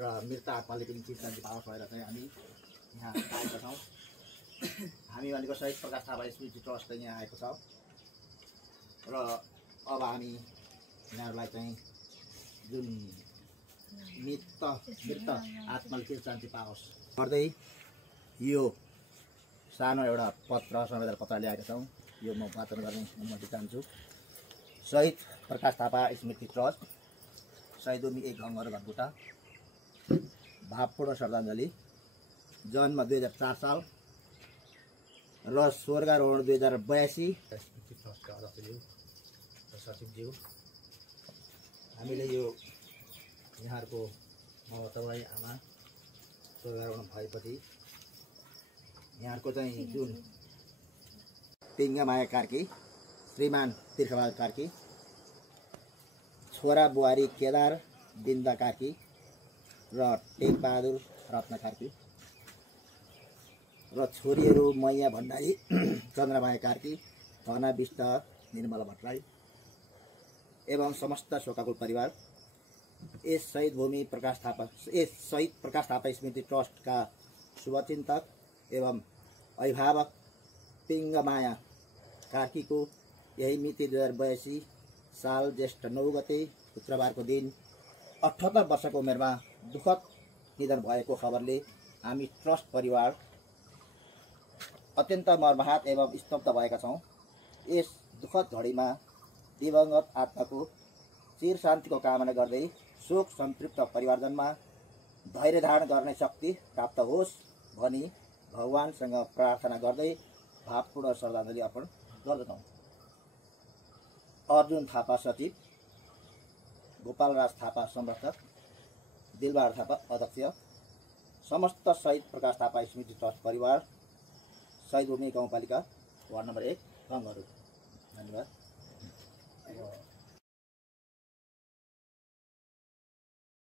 र मृत आत्माले पनि चिर शान्ति पाओस् भनेर चाहिँ हामी यहाँ आएका छौँ। हामी भनेको शहीद प्रकाश थापा स्मृति ट्रस्ट यहाँ आएको छ र अब हामी यिनीहरूलाई चाहिँ जुन मृत आत्माले चिर शान्ति पाओस् गर्दै यो सानो एउटा पत्र संवेदन पत्र ल्याएका छौँ। यो म वाचन गर्ने अनुमति चाहन्छु। शहीद प्रकाश थापा स्मृति ट्रस्ट, शहीद भूमि 1 घङ्गर घरबुटा, भावपूर्ण श्रद्धाञ्जली। जन्म 2004 साल र स्वर्गारोहण 2082। स्मृति ट्रस्टका अध्यक्षज्यू र सचिवज्यू, हामीले यो यहाँहरूको तपाईँ आमा स्वर्गारोहण भएपछि यहाँहरूको चाहिँ जुन पिङ्गमाया कार्की, श्रीमान तीर्खबहादुर कार्की, छोरा बुहारी केदार बिन्दा कार्की र टेकबहादुर रत्न कार्की र छोरीहरू मैया भण्डारी, चन्द्रमाया कार्की, धना विष्ट, निर्मला भट्टराई एवं समस्त शोकाकुल परिवार, यस शहीद प्रकाश थापा स्मृति ट्रस्टका शुभचिन्तक एवं अभिभावक पिङ्गमाया कार्कीको यही मिति 2082 साल ज्येष्ठ 9 गते शुक्रबारको दिन 78 वर्षको उमेरमा दुःखद निधन भएको खबरले हामी ट्रस्ट परिवार अत्यन्त मर्माहत एवं स्तब्ध भएका छौँ। यस दुःखद घडीमा दिवंगत आत्माको चिर शान्तिको कामना गर्दै शोक सन्तृप्त परिवारजनमा धैर्य धारण गर्ने शक्ति प्राप्त होस् भनी भगवानसँग प्रार्थना गर्दै भावपूर्ण श्रद्धाञ्जली अर्पण गर्दछौँ। अर्जुन थापा सचिव, गोपालराज थापा संरक्षक, दिलबहादुर थापा अध्यक्ष, समस्त शहीद प्रकाश थापा स्मृति ट्रस्ट परिवार, शहीद भूमि गाउँपालिका वार्ड नम्बर 1 घङ्गहरू। धन्यवाद।